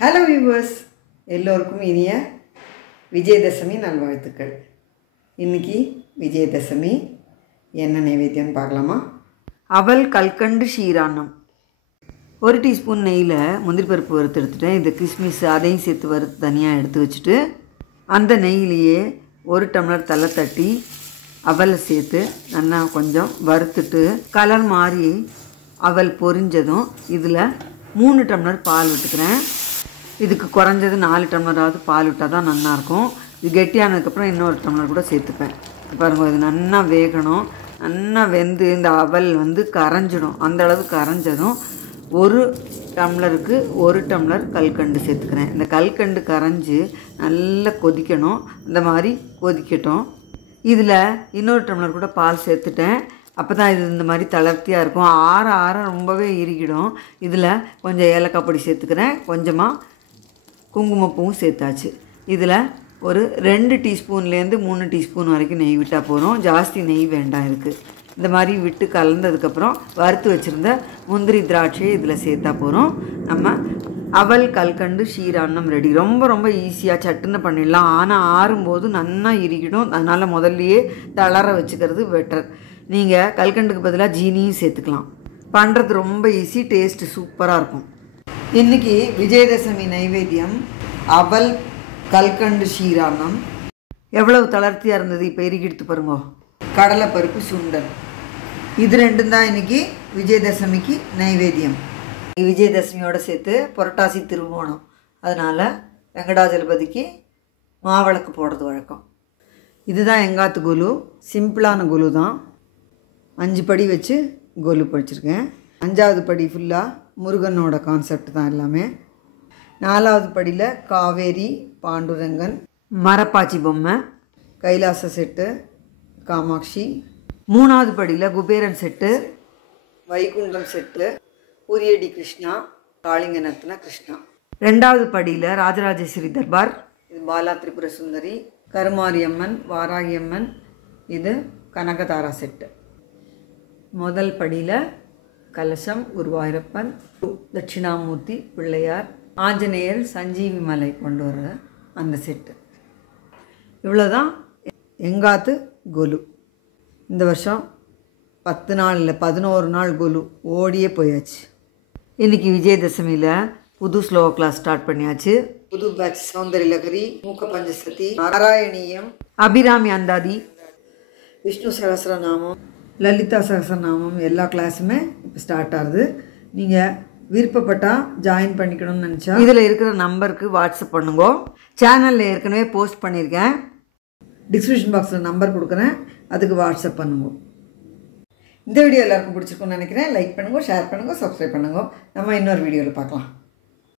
Hello viewers, எல்லோருக்கும் இனிய விஜயதசமி நல்வாழ்த்துக்கள். இன்றைக்கி விஜயதசமி, என்ன நைவேத்தியம்னு பார்க்கலாமா? அவல் கல்கண்டு ஷீரான்னம். 1 டீஸ்பூன் நெய்யில் முந்திரி பருப்பு வறுத்து எடுத்துட்டேன். இது கிஸ்மிஸ் அதையும் சேர்த்து வறுத்து தனியாக எடுத்து வச்சுட்டு, அந்த நெய்யிலேயே 1 டம்ளர் தலை தட்டி அவலை சேர்த்து நல்லா கொஞ்சம் வறுத்துட்டு கலர் மாறி அவல் பொரிஞ்சதும் இதில் 3 டம்ளர் பால் விட்டுக்கிறேன். இதுக்கு குறைஞ்சது 4 டம்ளராவது பால் விட்டால் தான் நல்லாயிருக்கும். இது கெட்டியானதுக்கப்புறம் இன்னொரு டம்ளர் கூட சேர்த்துப்பேன். பாருங்கள், இது நல்லா வேகணும். நல்லா வெந்து இந்த அவல் கரைஞ்சிடும். அந்த அளவு கரைஞ்சதும் 1 டம்ளருக்கு 1 டம்ளர் கல்கண்டு சேர்த்துக்கிறேன். இந்த கல்கண்டு கரைஞ்சி நல்லா கொதிக்கணும். இந்த மாதிரி கொதிக்கட்டும். இதில் இன்னொரு டம்ளர் கூட பால் சேர்த்துட்டேன். அப்போ தான் இது இந்த மாதிரி தளர்த்தியாக இருக்கும். ஆற ரொம்பவே இறுகிடும். இதில் கொஞ்சம் ஏலக்காய் பொடி சேர்த்துக்கிறேன். கொஞ்சமாக குங்குமப்பூவும் சேர்த்தாச்சு. இதில் ஒரு 2 டீஸ்பூன்லேருந்து 3 டீஸ்பூன் வரைக்கும் நெய் விட்டால் போதும். ஜாஸ்தி நெய் வேண்டாம் இருக்குது. இந்த மாதிரி விட்டு கலந்ததுக்கப்புறம் வறுத்து வச்சுருந்த முந்திரி திராட்சையை இதில் சேர்த்தா போகிறோம். நம்ம அவல் கல்கண்டு ஷீரான்னம் ரெடி. ரொம்ப ஈஸியாக சட்டுன்னு பண்ணிடலாம். ஆனால் ஆறும்போது நல்லா இறுகிடும். அதனால் முதல்லையே தளர வச்சுக்கிறது பெட்டர். நீங்கள் கல்கண்டுக்கு பதிலாக ஜீனியும் சேர்த்துக்கலாம். பண்ணுறது ரொம்ப ஈஸி, டேஸ்ட்டு சூப்பராக இருக்கும். இன்றைக்கி விஜயதசமி நைவேத்தியம் அவல் கல்கண்டு ஷீரான்னம். எவ்வளவு தளர்த்தியாக இருந்தது, இப்போ இறுகிடுத்து பாருங்க. கடலைப்பருப்பு சுண்டல், இது ரெண்டும் தான் இன்றைக்கி விஜயதசமிக்கு நைவேத்தியம். விஜயதசமியோடு சேர்த்து புரட்டாசி திருவோணம், அதனால் வெங்கடாஜலபதிக்கு மாவிளக்கு போடுறது வழக்கம். இதுதான் எங்காத்து கொலு. சிம்பிளான கொலு தான். 5 படி வச்சு கொலு படிச்சிருக்கேன். 5வது படி ஃபுல்லாக முருகனோட கான்செப்ட் தான் எல்லாமே. 4வது படியில் காவேரி, பாண்டுரங்கன், மரப்பாச்சி பொம்மை, கைலாச செட்டு, காமாட்சி. 3வது படியில் குபேரன் செட்டு, வைகுண்டம் செட்டு, உரியடி கிருஷ்ணா, காளிங்க நர்த்தன கிருஷ்ணா. 2வது படியில் ராஜராஜேஸ்வரி தர்பார், இது பாலா திரிபுர சுந்தரி, கருமாரியம்மன், வாராகியம்மன், இது கனகதாரா செட்டு. முதல் படியில் கலசம், குருவாயூரப்பன், தட்சிணாமூர்த்தி, பிள்ளையார், ஆஞ்சநேயர், சஞ்சீவி மலை கொண்டு வர அந்த செட்டு. இவ்வளோதான் எங்காத்து கொலு. இந்த வருஷம் 10 நாள் இல்லை 11 நாள் கொலு ஓடியே போயாச்சு. இன்றைக்கி விஜயதசமியில் புது ஸ்லோக கிளாஸ் ஸ்டார்ட் பண்ணியாச்சு. புது பேட்ச் சௌந்தர்யலகரி, மூக்க பஞ்சசதி, நாராயணியம், அபிராமி அந்தாதி, விஷ்ணு சகஸ்ரநாமம், லலிதா சகஸ்ரநாமம், எல்லா கிளாஸுமே இப்போ ஸ்டார்ட் ஆகுது. நீங்கள் விருப்பப்பட்டால் ஜாயின் பண்ணிக்கணும்னு நினச்சா இதில் இருக்கிற நம்பருக்கு வாட்ஸ்அப் பண்ணுங்க. சேனலில் ஏற்கனவே போஸ்ட் பண்ணியிருக்கேன். டிஸ்கிரிப்ஷன் பாக்ஸில் நம்பர் கொடுக்குறேன், அதுக்கு வாட்ஸ்அப் பண்ணுங்க. இந்த வீடியோ எல்லாருக்கும் பிடிச்சிருக்குன்னு நினைக்கிறேன். லைக் பண்ணுங்க, ஷேர் பண்ணுங்க, சப்ஸ்கிரைப் பண்ணுங்க. நம்ம இன்னொரு வீடியோவில் பார்க்கலாம்.